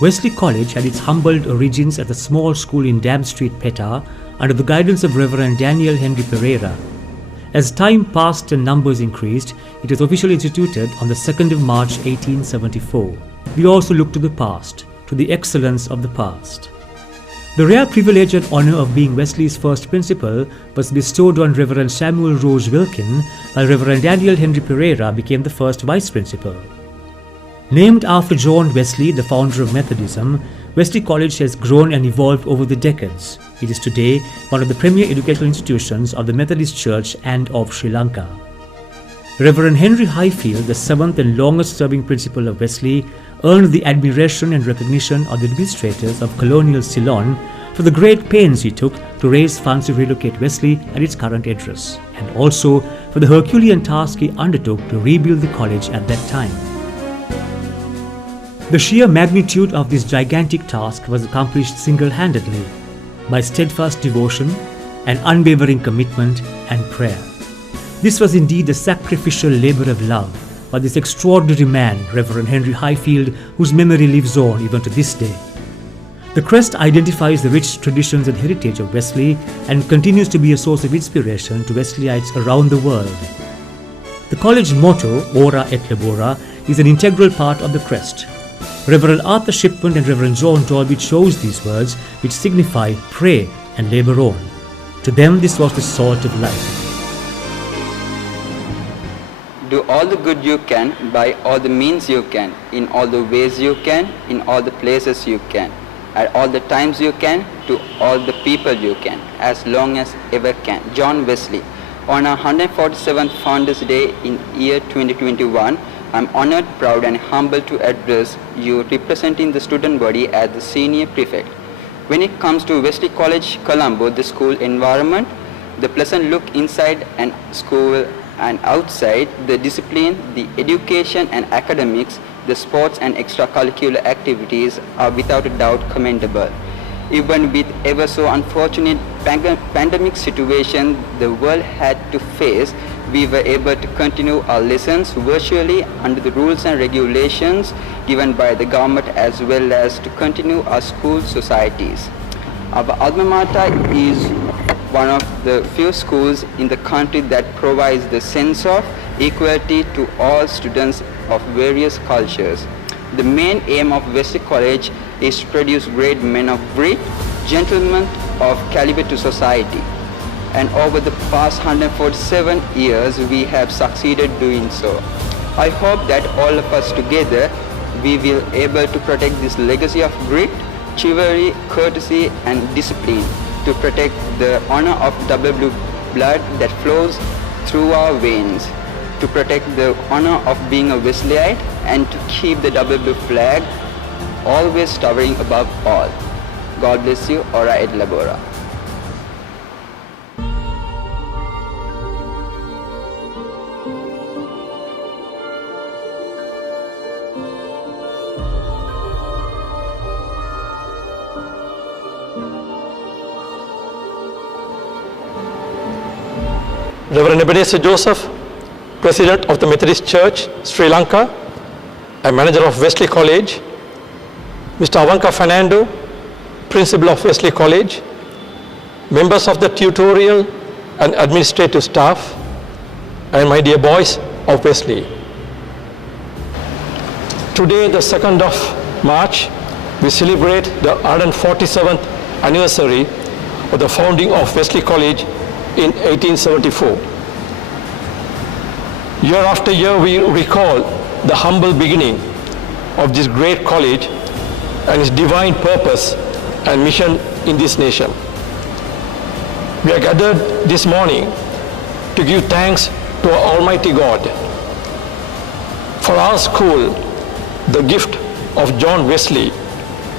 Wesley College had its humbled origins at a small school in Dam Street, Petah, under the guidance of Reverend Daniel Henry Pereira. As time passed and numbers increased, it was officially instituted on the 2nd of March 1874. We also look to the past, to the excellence of the past. The rare privilege and honor of being Wesley's first principal was bestowed on Reverend Samuel Rose Wilkin, while Reverend Daniel Henry Pereira became the first vice principal. Named after John Wesley, the founder of Methodism, Wesley College has grown and evolved over the decades. It is today one of the premier educational institutions of the Methodist Church and of Sri Lanka. Reverend Henry Highfield, the seventh and longest-serving principal of Wesley, earned the admiration and recognition of the administrators of colonial Ceylon for the great pains he took to raise funds to relocate Wesley at its current address, and also for the Herculean task he undertook to rebuild the college at that time. The sheer magnitude of this gigantic task was accomplished single-handedly by steadfast devotion and unwavering commitment and prayer. This was indeed a sacrificial labor of love by this extraordinary man, Reverend Henry Highfield, whose memory lives on even to this day. The crest identifies the rich traditions and heritage of Wesley and continues to be a source of inspiration to Wesleyites around the world. The college motto, Ora et Labora, is an integral part of the crest. Reverend Arthur Shipman and Reverend John Dolby chose these words, which signify pray and labor on. To them, this was the salt of life. Do all the good you can, by all the means you can, in all the ways you can, in all the places you can, at all the times you can, to all the people you can, as long as ever can. John Wesley. On our 147th Founders Day in year 2021, I am honored, proud and humbled to address you representing the student body as the senior prefect. When it comes to Wesley College, Colombo, the school environment, the pleasant look inside and school and outside, the discipline, the education and academics, the sports and extracurricular activities are without a doubt commendable. Even with ever so unfortunate pandemic situation the world had to face, we were able to continue our lessons virtually under the rules and regulations given by the government, as well as to continue our school societies. Our alma mater is one of the few schools in the country that provides the sense of equality to all students of various cultures. The main aim of Wesley College is to produce great men of grit, gentlemen of caliber to society. And over the past 147 years, we have succeeded doing so. I hope that all of us together, we will able to protect this legacy of grit, chivalry, courtesy and discipline, to protect the honor of double blue blood that flows through our veins, to protect the honor of being a Wesleyite, and to keep the double blue flag always towering above all. God bless you. Ora et Labora. Reverend Ebenezer Joseph, President of the Methodist Church, Sri Lanka, and Manager of Wesley College, Mr. Avanka Fernando, Principal of Wesley College, members of the tutorial and administrative staff, and my dear boys of Wesley. Today, the 2nd of March, we celebrate the 147th anniversary of the founding of Wesley College in 1874. Year after year, we recall the humble beginning of this great college and its divine purpose and mission in this nation. We are gathered this morning to give thanks to our Almighty God for our school, the gift of John Wesley,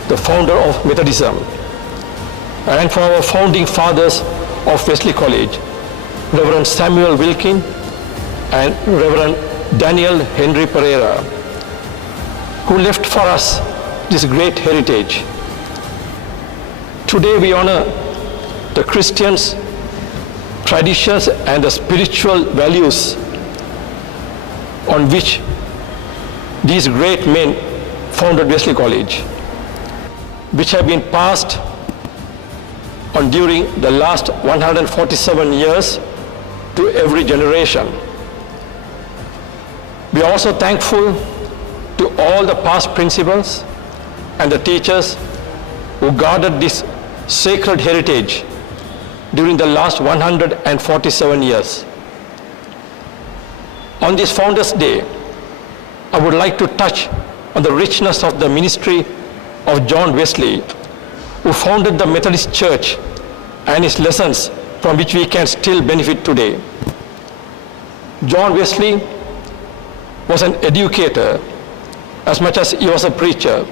the founder of Methodism, and for our founding fathers of Wesley College, Reverend Samuel Wilkin and Reverend Daniel Henry Pereira, who left for us this great heritage. Today we honor the Christians, traditions and the spiritual values on which these great men founded Wesley College. which have been passed on during the last 147 years to every generation. We are also thankful to all the past principals and the teachers who guarded this sacred heritage during the last 147 years. On this Founders' Day, I would like to touch on the richness of the ministry of John Wesley, who founded the Methodist Church, and his lessons from which we can still benefit today. John Wesley was an educator as much as he was a preacher.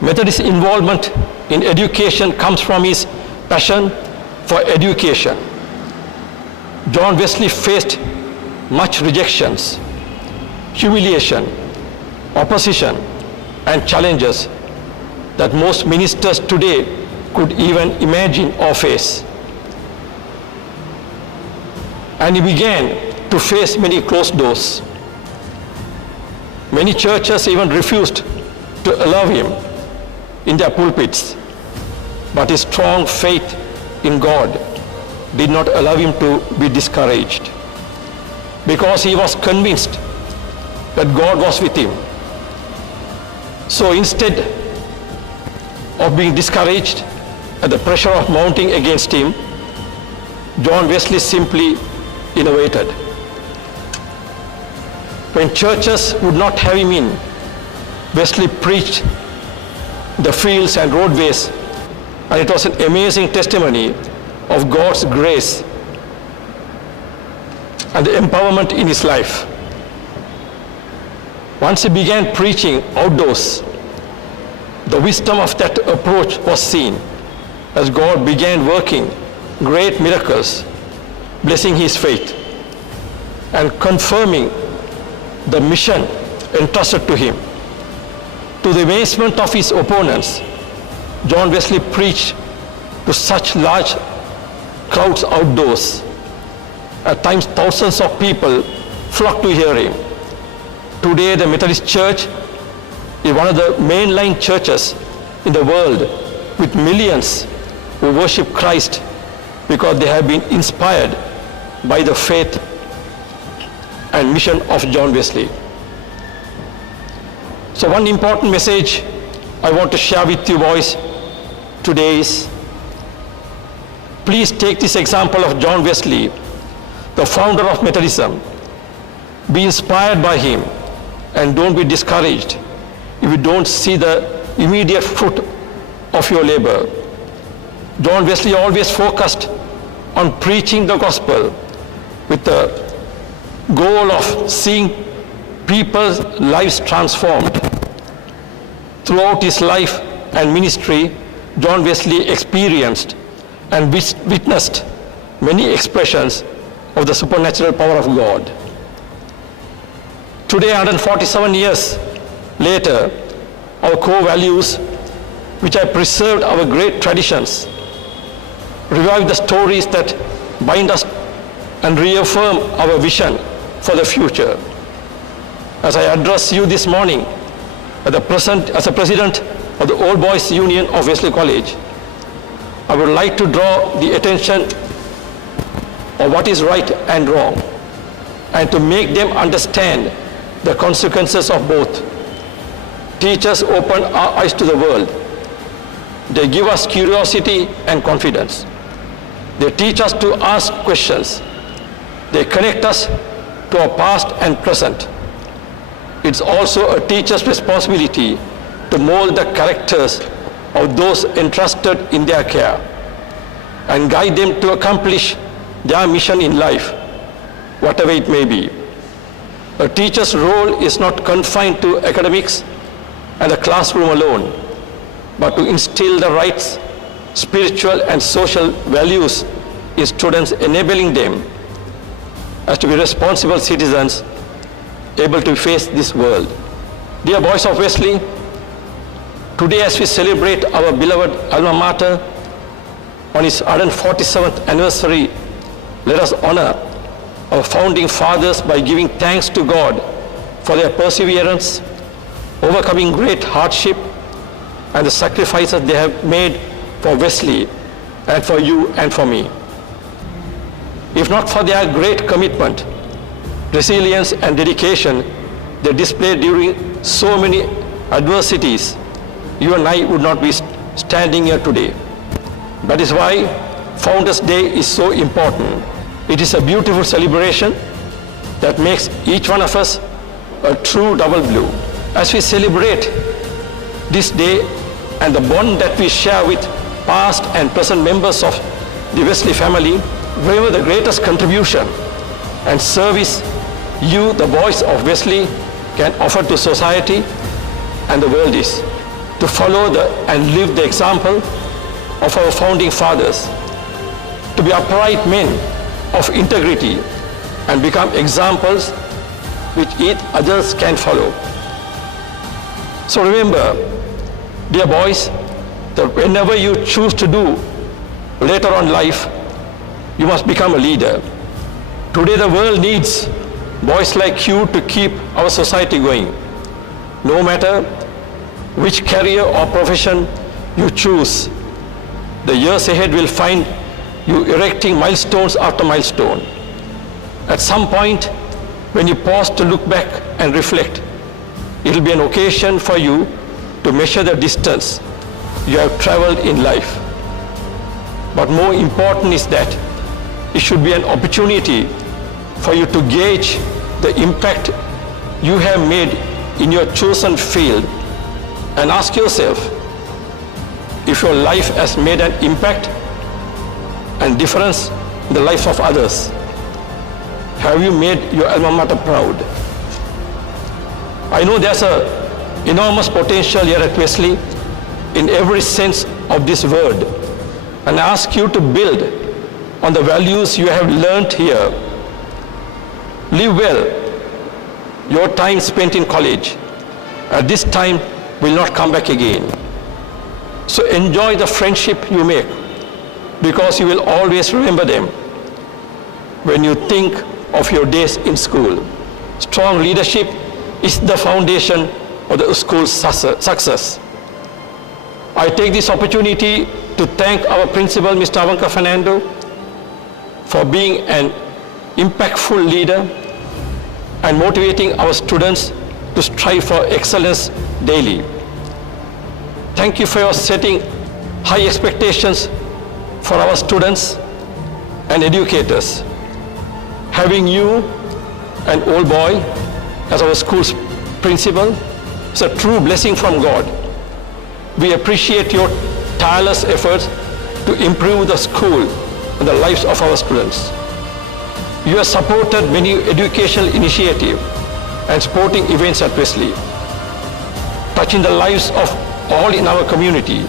Methodist involvement in education comes from his passion for education. John Wesley faced much rejections, humiliation, opposition, and challenges that most ministers today could even imagine or face. And he began to face many closed doors. Many churches even refused to allow him in their pulpits, but his strong faith in God did not allow him to be discouraged, because he was convinced that God was with him. So instead of being discouraged at the pressure of mounting against him, John Wesley simply innovated. When churches would not have him in, Wesley preached the fields and roadways, and it was an amazing testimony of God's grace and the empowerment in his life. Once he began preaching outdoors, the wisdom of that approach was seen as God began working great miracles, blessing his faith and confirming the mission entrusted to him. To the amazement of his opponents, John Wesley preached to such large crowds outdoors. At times, thousands of people flocked to hear him. Today, the Methodist Church is one of the mainline churches in the world, with millions who worship Christ because they have been inspired by the faith and mission of John Wesley. So one important message I want to share with you boys today is, please take this example of John Wesley, the founder of Methodism. Be inspired by him and don't be discouraged if you don't see the immediate fruit of your labor. John Wesley always focused on preaching the gospel with the goal of seeing people's lives transformed. Throughout his life and ministry, John Wesley experienced and witnessed many expressions of the supernatural power of God. Today, 147 years later, our core values, which have preserved our great traditions, revive the stories that bind us and reaffirm our vision for the future. As I address you this morning as a president of the Old Boys Union of Wesley College, I would like to draw the attention of what is right and wrong, and to make them understand the consequences of both. Teachers open our eyes to the world. They give us curiosity and confidence. They teach us to ask questions. They connect us to our past and present. It's also a teacher's responsibility to mold the characters of those entrusted in their care and guide them to accomplish their mission in life, whatever it may be. A teacher's role is not confined to academics and the classroom alone, but to instill the right spiritual and social values in students, enabling them as to be responsible citizens able to face this world. Dear boys of Wesley, today as we celebrate our beloved alma mater on its 147th anniversary, let us honor our founding fathers by giving thanks to God for their perseverance, overcoming great hardship, and the sacrifices they have made for Wesley and for you and for me. If not for their great commitment, resilience and dedication they displayed during so many adversities, you and I would not be standing here today. That is why Founders Day is so important. It is a beautiful celebration that makes each one of us a true double blue. As we celebrate this day and the bond that we share with past and present members of the Wesley family, remember the greatest contribution and service you, the boys of Wesley, can offer to society and the world is to follow and live the example of our founding fathers, to be upright men of integrity and become examples which others can follow. So remember, dear boys, that whenever you choose to do later on life, you must become a leader. Today the world needs boys like you to keep our society going. No matter which career or profession you choose, the years ahead will find you erecting milestones after milestone. At some point, when you pause to look back and reflect, it will be an occasion for you to measure the distance you have traveled in life. But more important is that it should be an opportunity for you to gauge the impact you have made in your chosen field and ask yourself if your life has made an impact and difference in the lives of others. Have you made your alma mater proud? I know there's an enormous potential here at Wesley in every sense of this word, and I ask you to build on the values you have learned here. Live well. Your time spent in college at this time will not come back again. So enjoy the friendship you make, because you will always remember them when you think of your days in school. Strong leadership is the foundation of the school's success. I take this opportunity to thank our principal, Mr. Avanka Fernando, for being an impactful leader and motivating our students to strive for excellence daily. Thank you for your setting high expectations for our students and educators. Having you, an old boy, as our school's principal is a true blessing from God. We appreciate your tireless efforts to improve the school and the lives of our students. You have supported many educational initiatives and sporting events at Wesley, touching the lives of all in our community.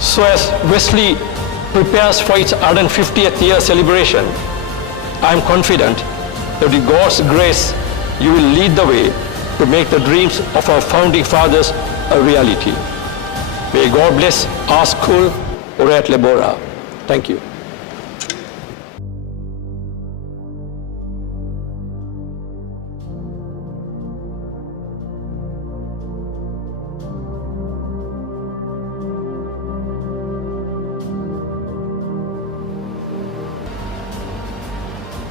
So as Wesley prepares for its 150th year celebration, I am confident that with God's grace, you will lead the way to make the dreams of our founding fathers a reality. May God bless our school, Orat Lebora. Thank you.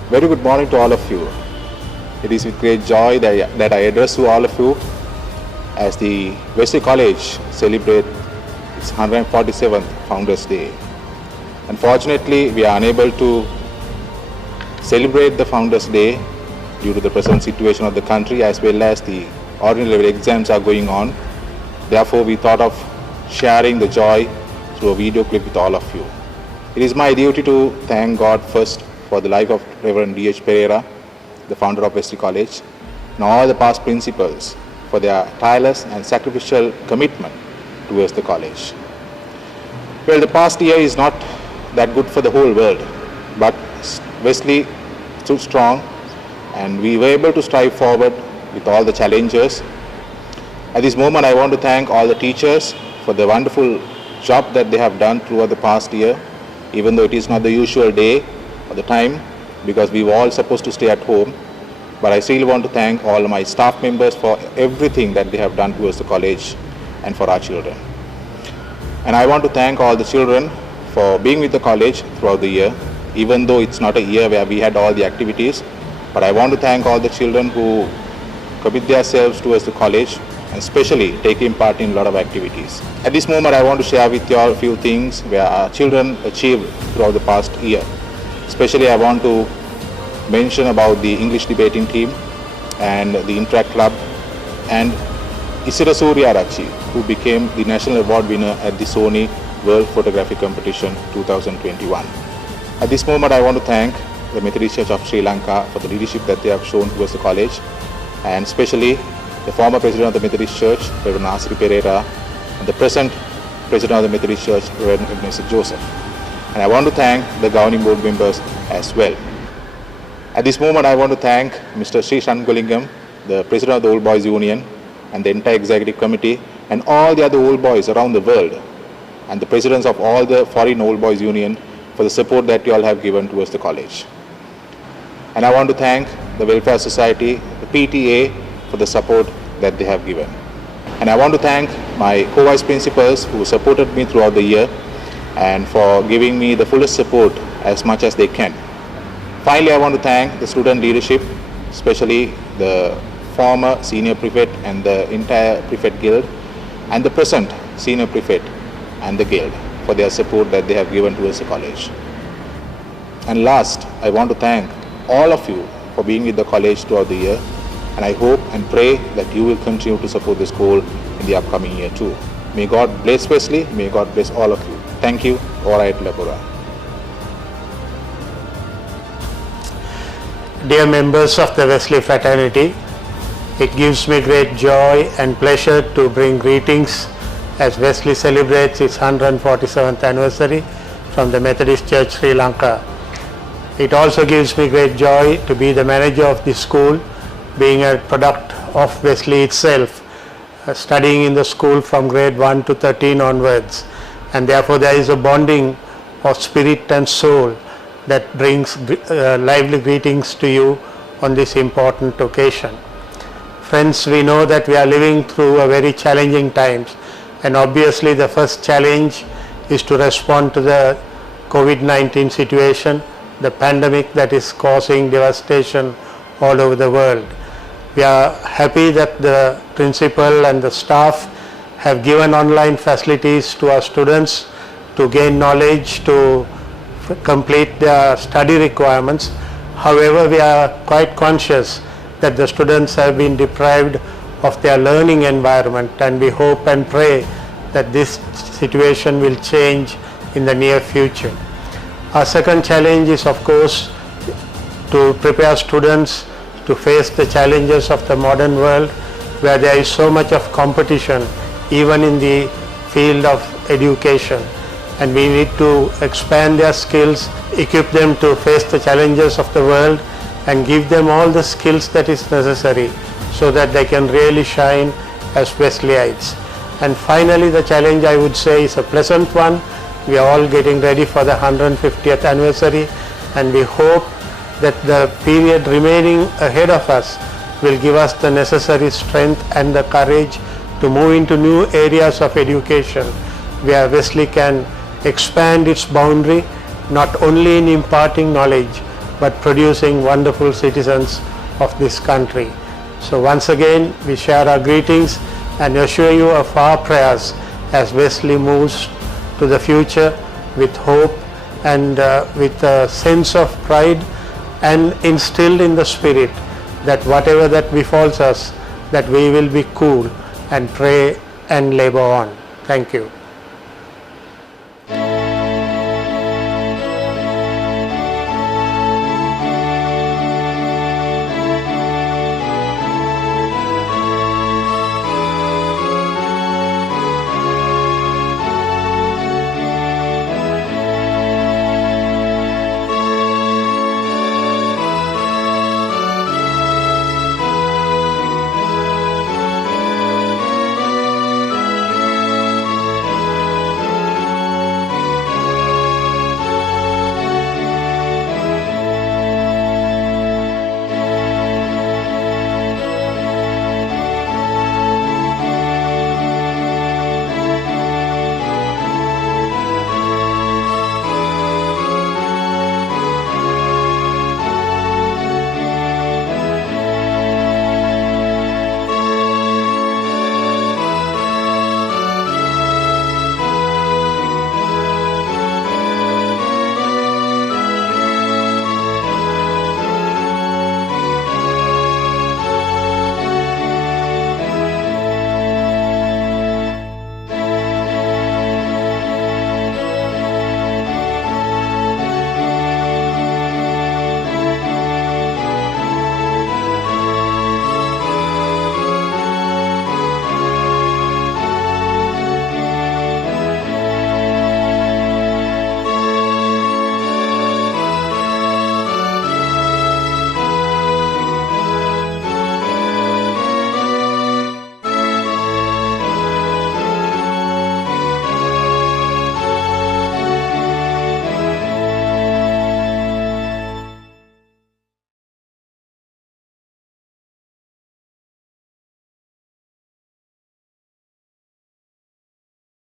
Very good morning to all of you. It is with great joy that I address to all of you as the Wesley College celebrates its 147th Founders Day. Unfortunately, we are unable to celebrate the Founders Day due to the present situation of the country, as well as the ordinary level exams are going on. Therefore, we thought of sharing the joy through a video clip with all of you. It is my duty to thank God first for the life of Reverend D.H. Pereira, the founder of Wesley College, and all the past principals for their tireless and sacrificial commitment towards the college. Well, the past year is not that good for the whole world, but Wesley stood strong and we were able to strive forward with all the challenges. At this moment, I want to thank all the teachers for the wonderful job that they have done throughout the past year, even though it is not the usual day or the time, because we were all supposed to stay at home. But I still want to thank all my staff members for everything that they have done towards the college and for our children. And I want to thank all the children for being with the college throughout the year, even though it's not a year where we had all the activities. But I want to thank all the children who commit themselves towards the college and especially taking part in a lot of activities. At this moment, I want to share with you all a few things where our children achieved throughout the past year. Especially, I want to mention about the English debating team and the Interact Club and Isira Suryarachi, who became the national award winner at the Sony World Photography Competition 2021. At this moment, I want to thank the Methodist Church of Sri Lanka for the leadership that they have shown towards the college, and especially the former president of the Methodist Church, Reverend Asri Pereira, and the present president of the Methodist Church, Reverend Ebenezer Joseph. And I want to thank the governing board members as well. At this moment, I want to thank Mr. Sri Shanmughalingam, the president of the Old Boys Union, and the entire executive committee, and all the other old boys around the world, and the presidents of all the foreign Old Boys Union for the support that you all have given towards the college. And I want to thank the Welfare Society, the PTA, for the support that they have given. And I want to thank my co-vice principals who supported me throughout the year and for giving me the fullest support as much as they can. Finally, I want to thank the student leadership, especially the former senior prefect and the entire prefect guild, and the present senior prefect and the guild for their support that they have given towards the college. And last, I want to thank all of you for being with the college throughout the year, and I hope and pray that you will continue to support the school in the upcoming year too. May God bless Wesley, may God bless all of you. Thank you. Ora et labora. Dear members of the Wesley fraternity, it gives me great joy and pleasure to bring greetings as Wesley celebrates its 147th anniversary from the Methodist Church Sri Lanka. It also gives me great joy to be the manager of this school, being a product of Wesley itself, studying in the school from grade 1 to 13 onwards, and therefore there is a bonding of spirit and soul that brings lively greetings to you on this important occasion. Friends, we know that we are living through a very challenging times, and obviously the first challenge is to respond to the COVID-19 situation, the pandemic that is causing devastation all over the world. We are happy that the principal and the staff have given online facilities to our students to gain knowledge, to complete their study requirements. However, we are quite conscious that the students have been deprived of their learning environment, and we hope and pray that this situation will change in the near future. Our second challenge is, of course, to prepare students to face the challenges of the modern world, where there is so much of competition even in the field of education, and we need to expand their skills, equip them to face the challenges of the world, and give them all the skills that is necessary so that they can really shine as Wesleyites. And finally, the challenge, I would say, is a pleasant one. We are all getting ready for the 150th anniversary, and we hope that the period remaining ahead of us will give us the necessary strength and the courage to move into new areas of education where Wesley can expand its boundary, not only in imparting knowledge but producing wonderful citizens of this country. So once again, we share our greetings and assure you of our prayers as Wesley moves to the future with hope and with a sense of pride, and instilled in the spirit that whatever that befalls us, that we will be cool and pray and labor on. Thank you.